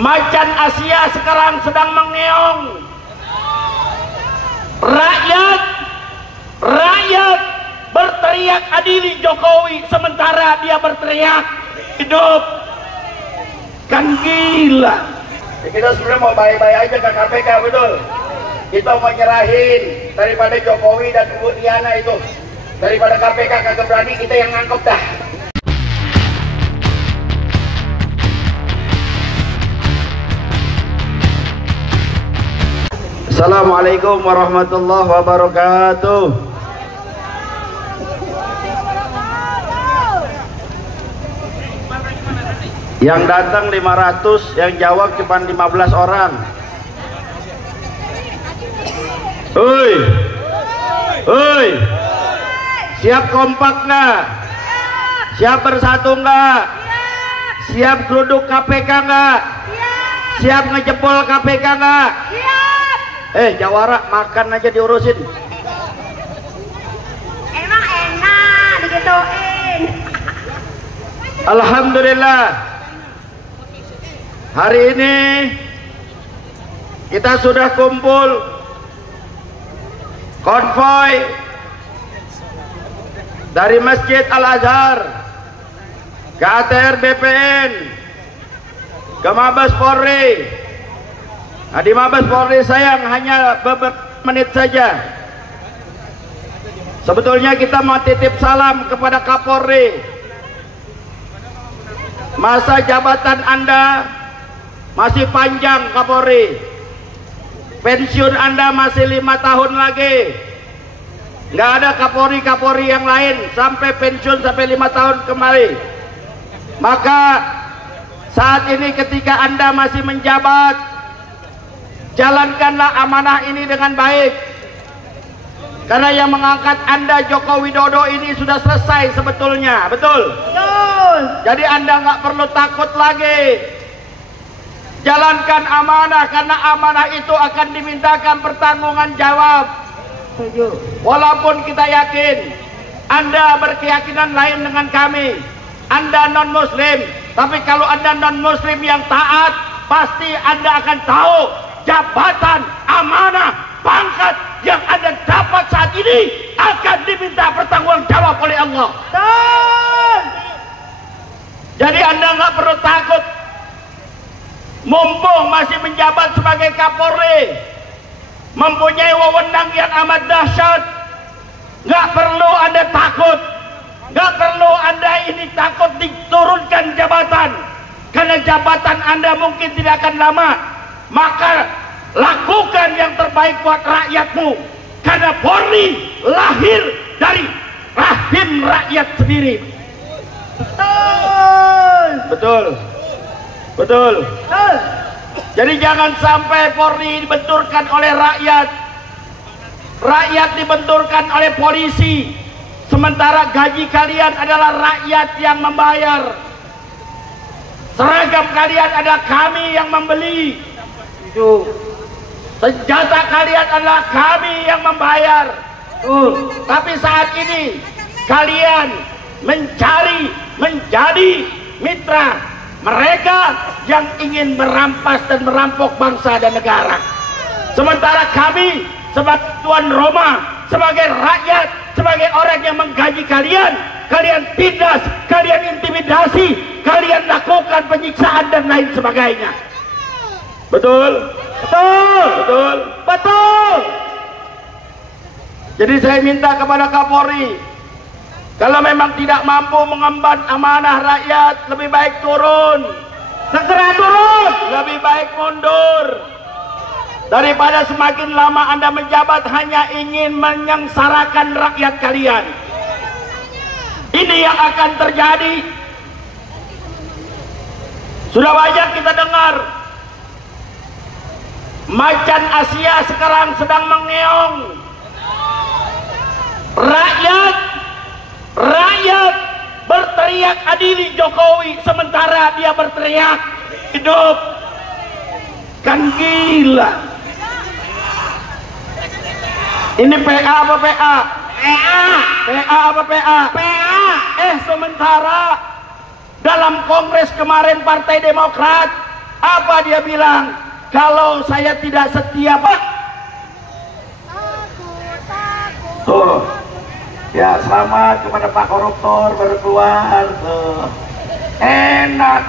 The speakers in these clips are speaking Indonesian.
Macan Asia sekarang sedang mengeong. Rakyat berteriak adili Jokowi, sementara dia berteriak hidup. Kan gila. Kita sebenarnya mau baik-baik aja ke KPK, betul. Kita mau nyerahin daripada Jokowi dan Bu Diana itu, daripada KPK kagak berani, kita yang ngangkep dah. Assalamualaikum warahmatullahi wabarakatuh. Yang datang 500, yang jawab cuma 15 orang. Hoi, siap kompak nggak? Siap bersatu nggak? Siap geruduk KPK nggak? Siap ngejebol KPK nggak? Jawara makan aja diurusin. Emang enak digituin. Alhamdulillah, hari ini kita sudah kumpul konvoy dari Masjid Al-Azhar ke ATR BPN ke Mabes Polri. Nah, di Mabes Polri sayang hanya beberapa menit saja. Sebetulnya kita mau titip salam kepada Kapolri. Masa jabatan Anda masih panjang, Kapolri. Pensiun Anda masih 5 tahun lagi. Nggak ada Kapolri yang lain sampai pensiun sampai 5 tahun kembali. Maka saat ini ketika Anda masih menjabat, jalankanlah amanah ini dengan baik. Karena yang mengangkat Anda, Joko Widodo, ini sudah selesai sebetulnya, betul? Betul. Jadi Anda nggak perlu takut lagi. Jalankan amanah, karena amanah itu akan dimintakan pertanggungan jawab. Walaupun kita yakin Anda berkeyakinan lain dengan kami, Anda non muslim, tapi kalau Anda non muslim yang taat, pasti Anda akan tahu jabatan amanah pangkat yang Anda dapat saat ini akan diminta pertanggungan jawab oleh Allah. Jadi Anda nggak perlu takut. Mumpung masih menjabat sebagai Kapolri, mempunyai wewenang yang amat dahsyat, nggak perlu Anda takut. Nggak perlu Anda ini takut diturunkan jabatan, karena jabatan Anda mungkin tidak akan lama. Maka lakukan yang terbaik buat rakyatmu, karena Polri lahir dari rahim rakyat sendiri. Betul. Jadi jangan sampai Polri dibenturkan oleh rakyat, rakyat dibenturkan oleh polisi, sementara gaji kalian adalah rakyat yang membayar, seragam kalian adalah kami yang membeli, senjata kalian adalah kami yang membayar. Tapi saat ini kalian menjadi mitra mereka yang ingin merampas dan merampok bangsa dan negara. Sementara kami sebagai tuan Roma, sebagai rakyat, sebagai orang yang menggaji kalian, kalian tindas, kalian intimidasi, kalian lakukan penyiksaan dan lain sebagainya. Betul. Jadi saya minta kepada Kapolri, kalau memang tidak mampu mengemban amanah rakyat, lebih baik turun. Segera turun. Lebih baik mundur. Daripada semakin lama Anda menjabat hanya ingin menyengsarakan rakyat kalian. Ini yang akan terjadi. Sudah banyak kita dengar, macan Asia sekarang sedang mengeong. Rakyat berteriak adili Jokowi, sementara dia berteriak hidup. Kan gila. Ini PA apa PA? PA apa PA? PA. Sementara dalam Kongres kemarin Partai Demokrat Apa dia bilang? Kalau saya tidak setia, Pak. Tuh. Ya, selamat kepada Pak Koruptor baru keluar. Tuh. Enak.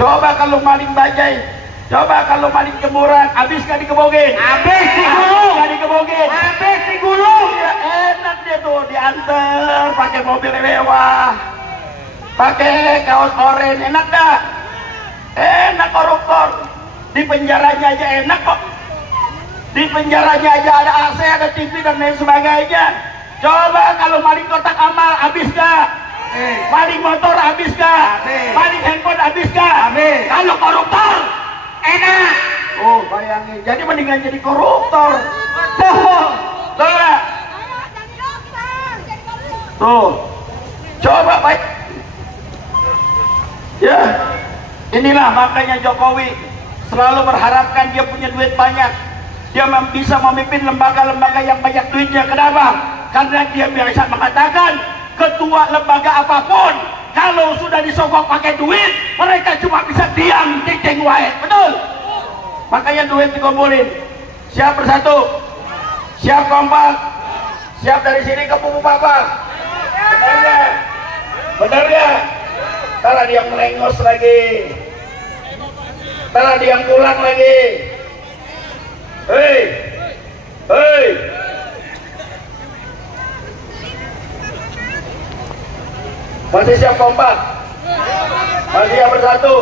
Coba kalau maling bajai, coba kalau maling jemuran, habis gak dikebogin? Habis digulung. Gak dikebogin? Habis digulung. Ya, enak dia tuh, diantar pakai mobil mewah, pakai kaos oranye, enak dah. Enak koruptor. Di penjaranya aja enak kok. Di penjaranya aja ada AC, ada TV dan lain sebagainya. Coba kalau maling kotak amal, habis gak? Maling motor habis gak? Maling handphone habis gak? Kalau koruptor enak. Oh, bayangin. Jadi mendingan jadi koruptor. Tuh. Tuh. Coba baik. Ya. Inilah makanya Jokowi selalu berharapkan dia punya duit banyak. Dia bisa memimpin lembaga-lembaga yang banyak duitnya. Kenapa? Karena dia biasa mengatakan ketua lembaga apapun kalau sudah disogok pakai duit, mereka cuma bisa diam, cicing wae. Betul? Makanya duit dikumpulin. Siap bersatu, siap kompak, siap dari sini ke Pupu Papa. Benar ya? Benar ya? Kalau dia melengos lagi, kalau dia pulang lagi. Hei, hei. Masih siap kompak? Masih siap bersatu?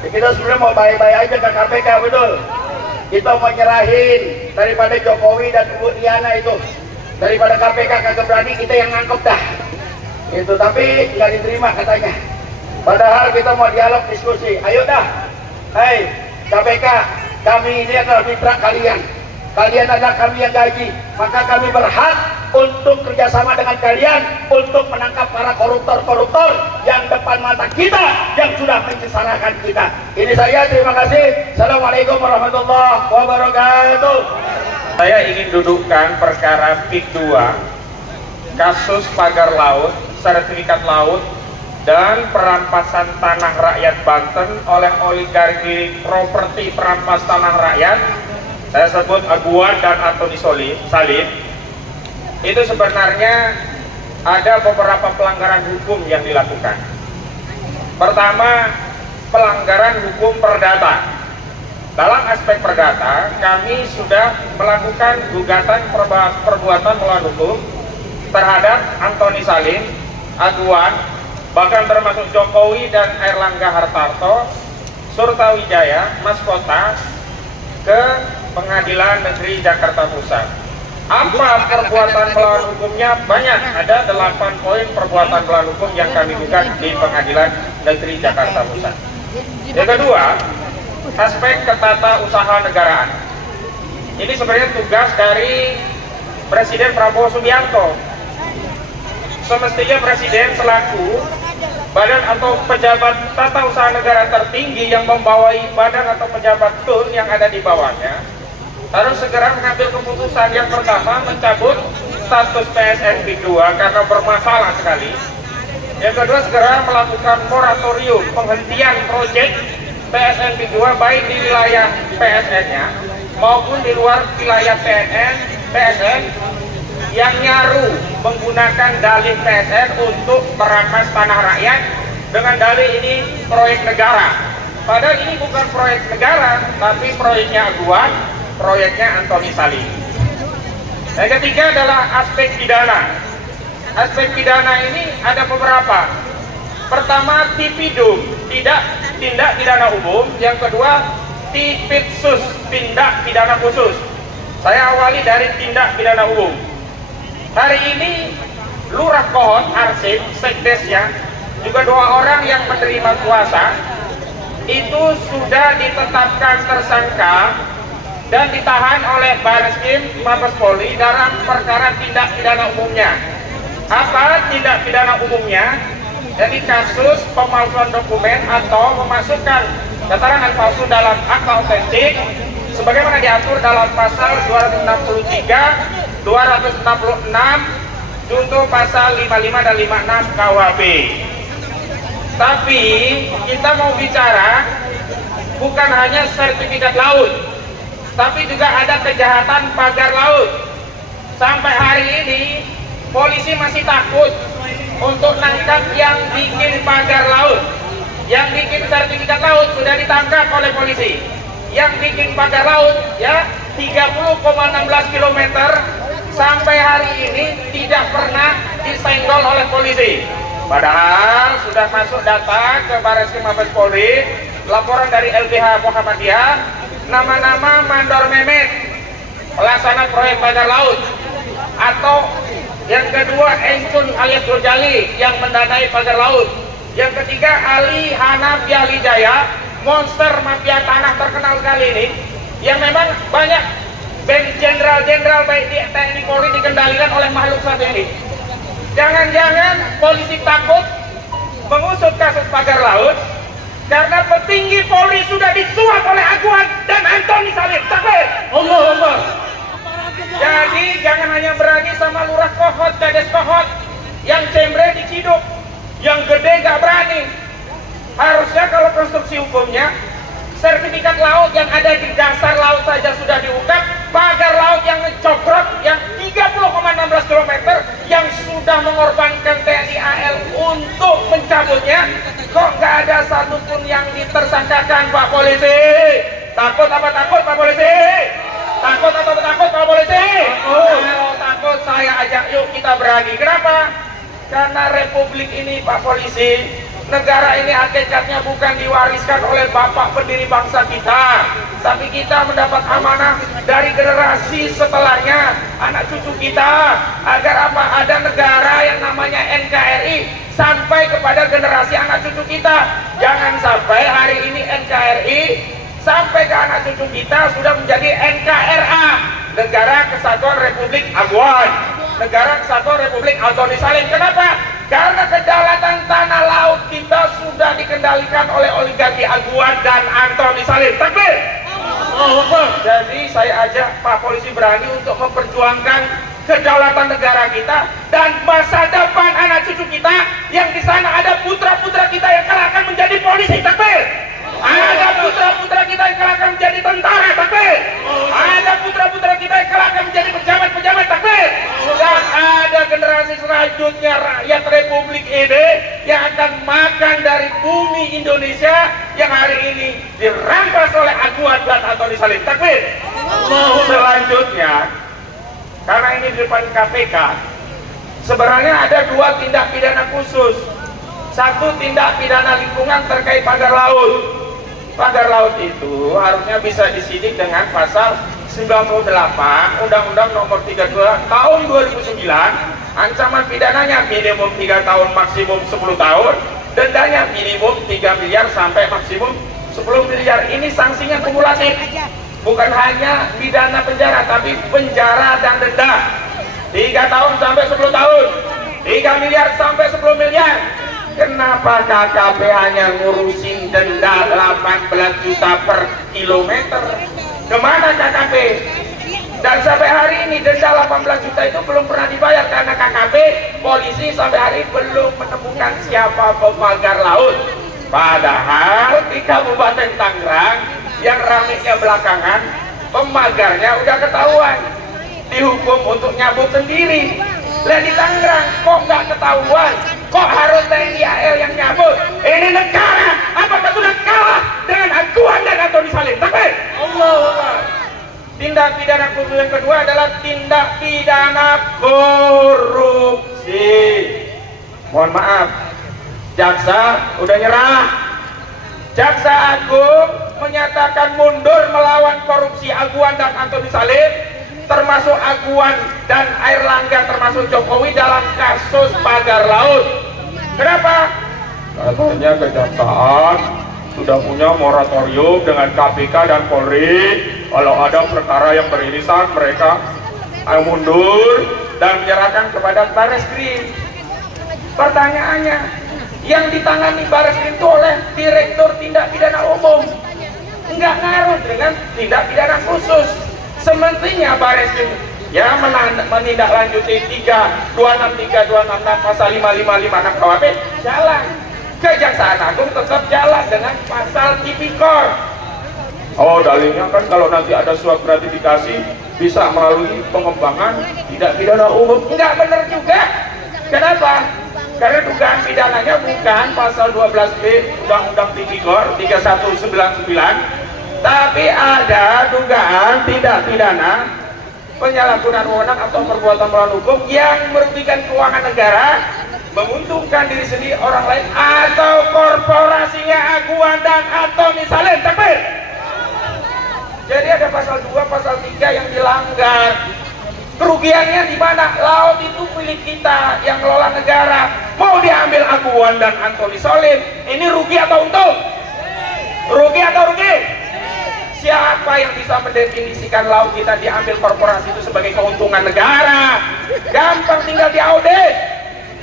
Ya, kita sebenarnya mau baik-baik aja ke KPK, betul? Kita mau nyerahin daripada Jokowi dan Ibu Diana itu. Daripada KPK kagak berani, kita yang ngangkep dah. Itu tapi nggak diterima katanya. Padahal kita mau dialog diskusi. Ayo dah. Hei KPK, kami ini adalah mitra kalian. Kalian adalah kami yang gaji. Maka kami berhak untuk kerjasama dengan kalian untuk menangkap para koruptor-koruptor yang depan mata kita yang sudah menyesarakan kita. Ini saya, terima kasih. Assalamualaikum warahmatullahi wabarakatuh. Saya ingin dudukkan perkara PIK 2, kasus pagar laut, sertifikat laut, dan perampasan tanah rakyat Banten oleh oligarki properti perampas tanah rakyat. Saya sebut Aguan dan Antoni Salim. Itu sebenarnya ada beberapa pelanggaran hukum yang dilakukan. Pertama, pelanggaran hukum perdata. Dalam aspek perdata, kami sudah melakukan gugatan perbuatan melawan hukum terhadap Antoni Salim, Aguan, bahkan termasuk Jokowi dan Airlangga Hartarto, Surtawijaya, Mas Kota, ke Pengadilan Negeri Jakarta Pusat. Apa perbuatan melawan hukumnya? Banyak, ada 8 poin perbuatan melawan hukum yang kami gugat di Pengadilan Negeri Jakarta Pusat. Yang kedua, aspek ketatausahaan Ini sebenarnya tugas dari Presiden Prabowo Subianto. Semestinya Presiden selaku badan atau pejabat tata usaha negara tertinggi yang membawai badan atau pejabat tun yang ada di bawahnya harus segera mengambil keputusan. Yang pertama, mencabut status PSN PIK 2 karena bermasalah sekali. Yang kedua, segera melakukan moratorium penghentian proyek PSN PIK 2 baik di wilayah PSN-nya maupun di luar wilayah PSN yang nyaru menggunakan dalih PSN untuk merampas tanah rakyat dengan dalih ini proyek negara. Padahal ini bukan proyek negara, tapi proyeknya Aguan, proyeknya Antoni Salim. Yang ketiga adalah aspek pidana. Aspek pidana ini ada beberapa. Pertama, tipidum, tindak pidana umum. Yang kedua, tipidsus, tindak pidana khusus. Saya awali dari tindak pidana umum. Hari ini Lurah Kohot, Arsip, Sekdesnya, juga 2 orang yang menerima kuasa itu sudah ditetapkan tersangka dan ditahan oleh Bareskrim Mabes Polri dalam perkara tindak pidana umumnya. Apa tindak pidana umumnya? Jadi kasus pemalsuan dokumen atau memasukkan keterangan palsu dalam akta otentik sebagaimana diatur dalam pasal 263, 266 junto pasal 55 dan 56 KUHP. Tapi kita mau bicara bukan hanya sertifikat laut, tapi juga ada kejahatan pagar laut. Sampai hari ini polisi masih takut untuk nangkap yang bikin pagar laut. Yang bikin sertifikat laut sudah ditangkap oleh polisi. Yang bikin pagar laut ya 30,16 km sampai hari ini tidak pernah disenggol oleh polisi. Padahal sudah masuk data ke Barreskrim Mabes Polri, laporan dari LBH Muhammadiyah, nama-nama Mandor Mehmet, pelaksana proyek pagar laut, atau yang kedua Encun alias Gojali yang mendanai pagar laut, yang ketiga Ali Hanaf Yahlijaya, monster mafia tanah terkenal sekali ini, yang memang banyak jenderal-jenderal baik di TNI Polri dikendalikan oleh makhluk satu ini. Jangan-jangan polisi takut mengusut kasus pagar laut karena petinggi Polri sudah disuap oleh Aguan dan Antoni Salim. Takbir! Allah. Jadi jangan hanya berani sama lurah Kohot, kades Kohot, yang cembre diciduk, yang gede gak berani. Harusnya kalau konstruksi hukumnya, sertifikat laut yang ada di dasar laut saja sudah diungkap, pagar laut yang ngecokrok yang 30,16 km yang sudah mengorbankan TNI AL untuk mencabutnya, kok nggak ada satupun yang ditersangkakan, Pak Polisi? Takut apa takut, Pak Polisi? Takut atau takut, Pak Polisi? Kalau takut saya ajak yuk kita berani. Kenapa? Karena republik ini, Pak Polisi, negara ini hakikatnya bukan diwariskan oleh bapak pendiri bangsa kita, tapi kita mendapat amanah dari generasi setelahnya, anak cucu kita, agar apa? Ada negara yang namanya NKRI sampai kepada generasi anak cucu kita. Jangan sampai hari ini NKRI sampai ke anak cucu kita sudah menjadi NKRA, Negara Kesatuan Republik Aguan, Negara Kesatuan Republik Antoni Salim. Kenapa? Karena kedaulatan tanah laut kita sudah dikendalikan oleh oligarki Aguan dan Antoni Salim. Takbir! Jadi saya ajak Pak Polisi berani untuk memperjuangkan kedaulatan negara kita dan masa depan anak cucu kita, yang di sana ada putra-putra kita yang kelak akan menjadi polisi. Takbir! Ada putra-putra kita yang kelak akan menjadi tentara. Takbir! Ada putra-putra kita yang kelak akan menjadi pejabat-pejabat. Takbir! Dan ada generasi selanjutnya rakyat republik ini yang akan makan dari bumi Indonesia yang hari ini dirampas oleh Aguan dan Antoni Salim. Takbir! Selanjutnya, karena ini di depan KPK, sebenarnya ada dua tindak pidana khusus. Satu, tindak pidana lingkungan terkait pagar laut. Pagar laut itu harusnya bisa disidik dengan pasal 98 Undang-Undang Nomor 32 Tahun 2009. Ancaman pidananya minimum 3 tahun, maksimum 10 tahun. Dendanya minimum 3 miliar sampai maksimum 10 miliar. Ini sanksinya kumulatif. Bukan hanya pidana penjara, tapi penjara dan denda 3 tahun sampai 10 tahun, 3 miliar sampai 10 miliar. Kenapa KKP hanya ngurusin denda 18 juta per kilometer? Kemana KKP? Dan sampai hari ini denda 18 juta itu belum pernah dibayar karena KKP, polisi sampai hari ini belum menemukan siapa pemagar laut. Padahal di Kabupaten Tangerang yang ramainya belakangan, pemagarnya udah ketahuan, dihukum untuk nyabut sendiri. Lah di Tangerang kok nggak ketahuan? Kok harus TNI AL yang nyabut? Ini negara apakah sudah kalah dengan Aguan dan Antoni Salim? Takbir! Allah. Tindak pidana khusus yang kedua adalah tindak pidana korupsi. Mohon maaf, jaksa udah nyerah. Jaksa Agung menyatakan mundur melawan korupsi Aguan dan Antoni Salim, termasuk Aguan dan Airlangga, termasuk Jokowi dalam kasus pagar laut. Kenapa? Katanya kejaksaan sudah punya moratorium dengan KPK dan Polri. Kalau ada perkara yang beririsan, mereka mundur dan menyerahkan kepada Barreskrim. Pertanyaannya, yang ditangani Barreskrim itu oleh Direktur Tindak Pidana Umum, nggak ngaruh dengan tindak pidana khusus. Semestinya Barreskrim ya menindaklanjuti 263, 266, pasal 555 KUHP jalan. Kejaksaan Agung tetap jalan dengan pasal tipikor. dalilnya kan kalau nanti ada suap gratifikasi bisa melalui pengembangan tidak pidana umum. Enggak benar juga. Kenapa? Karena dugaan pidananya bukan pasal 12B Undang-Undang Tipikor 3199, tapi ada dugaan tindak pidana penyalahgunaan wewenang atau perbuatan melawan hukum yang merugikan keuangan negara, menguntungkan diri sendiri, orang lain, atau korporasinya aguan dan Antoni Salim. Takbir. Jadi ada pasal 2, pasal 3 yang dilanggar. Kerugiannya di mana? Laut itu milik kita yang ngelola negara. Mau diambil aguan dan Antoni Salim, ini rugi atau untung? Rugi atau rugi? Siapa yang bisa mendefinisikan laut kita diambil korporasi itu sebagai keuntungan negara? Gampang, tinggal diaudit.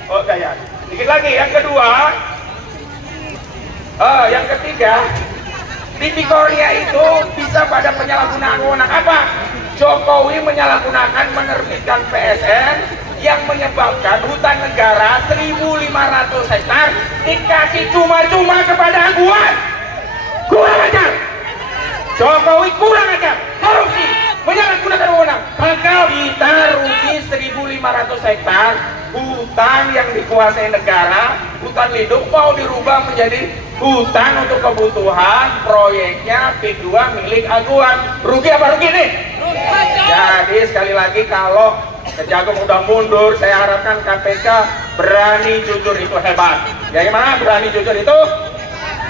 Oh ya, sedikit lagi. Yang kedua, yang ketiga, Tipikornya itu bisa pada penyalahgunaan wewenang apa? Jokowi menyalahgunakan menerbitkan PSN yang menyebabkan hutan negara 1.500 hektar dikasih cuma-cuma kepada aguan. Kurang ajar. Jokowi kurang ajar, korupsi, menyalahgunakan wewenang. Maka kita rugi 1.500 hektar hutan yang dikuasai negara, hutan lindung mau dirubah menjadi hutan untuk kebutuhan proyeknya PIK 2 milik aguan. Rugi apa rugi nih? Jadi sekali lagi, kalau Kejagung udah mundur, saya harapkan KPK berani jujur, itu hebat. Ya gimana berani jujur itu?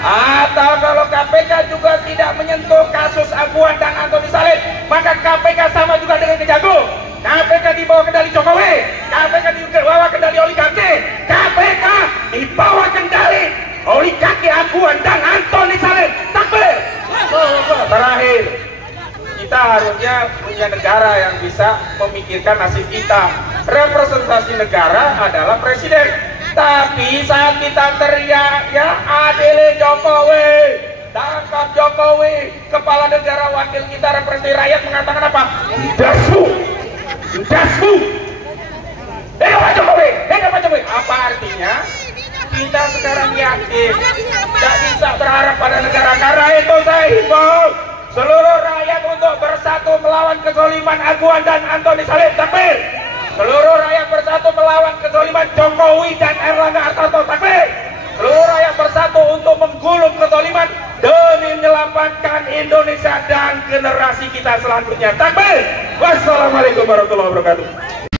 Atau kalau KPK juga tidak menyentuh kasus aguan dan Antoni Salim, maka KPK sama juga dengan Kejagung. KPK di bawah kendali Jokowi, KPK di bawah kendali oligarki, KPK di bawah kendali oligarki aguan dan Antoni Salim. Takbir. Terakhir, kita harusnya punya negara yang bisa memikirkan nasib kita. Representasi negara adalah presiden. Tapi saat kita teriak, ya adili Jokowi, tangkap Jokowi, kepala negara, wakil kita, representasi rakyat mengatakan apa? Dasmu, dasmu. Pak Jokowi, Pak Jokowi. Apa artinya? Kita sekarang yakin tidak bisa berharap pada negara. Karena itu saya himbau seluruh rakyat untuk bersatu melawan kezaliman aguan dan Antoni Salim. Takbir. Seluruh rakyat bersatu melawan kezaliman Jokowi dan Erlangga Hartarto. Takbir. Seluruh rakyat bersatu untuk menggulung kezaliman demi menyelamatkan Indonesia dan generasi kita selanjutnya. Takbir. Wassalamualaikum warahmatullahi wabarakatuh.